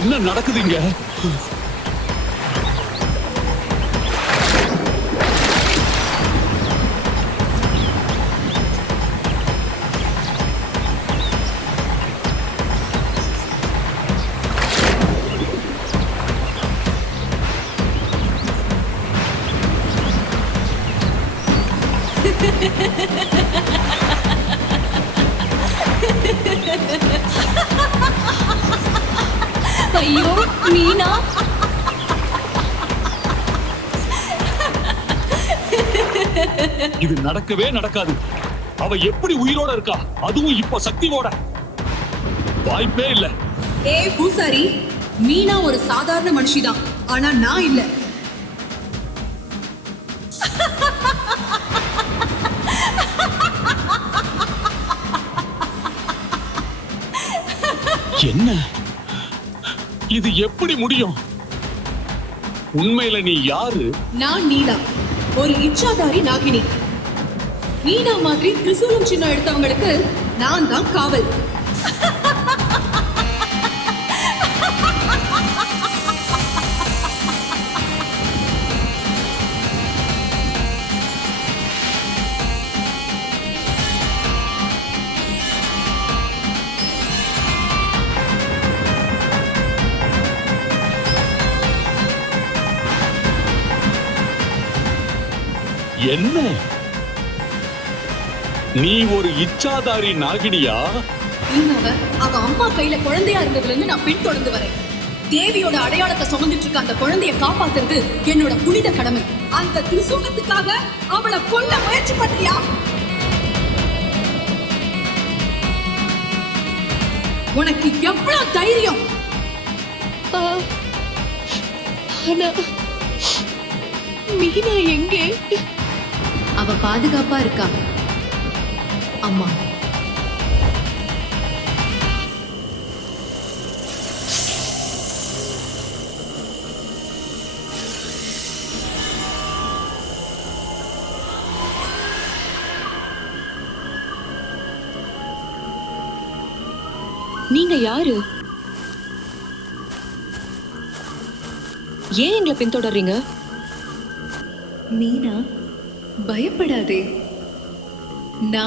என்ன நடக்குதுங்க? ஐயோ மீனா, இது நடக்கவே நடக்காது. அவ எப்படி உயிரோட இருக்கா? அதுவும் இப்ப சக்தியோட. வாய்ப்பே இல்ல. ஏய் பூசாரி, மீனா ஒரு சாதாரண மனுஷிதான், ஆனா நான் இல்ல. என்ன இது எப்படி முடியும்? உண்மையில நீ யாரு? நான் நீலா, ஒரு இச்சாதாரி நாகினி. மீனா மாதிரி திரிசூலம் சின்னம் எடுத்தவங்களுக்கு நான் தான் காவல். என்ன நீ ஒரு இச்சாதாரி நாகினியா? மீனாவ அவ அம்மா கையில குழந்தையா இருந்ததுல இருந்து நான் பின்தொடர்ந்து வரேன். தேவியோட அடையாளத்தை சுமந்துட்டு இருக்க அந்த குழந்தைய காப்பாத்துறது என்னோட புனித கடமை. அந்த திரிசூலத்துக்காக அவளை கொல்ல முயற்சி பண்றியா? உனக்கு எவ்வளவு தைரியம்? ஆனா மீனா எங்கே? அவ பாதுகாப்பா இருக்கா அம்மா. நீங்க யாரு? ஏன் எங்களை பின்தொடர்றீங்க? மீனா, பயப்படாதே.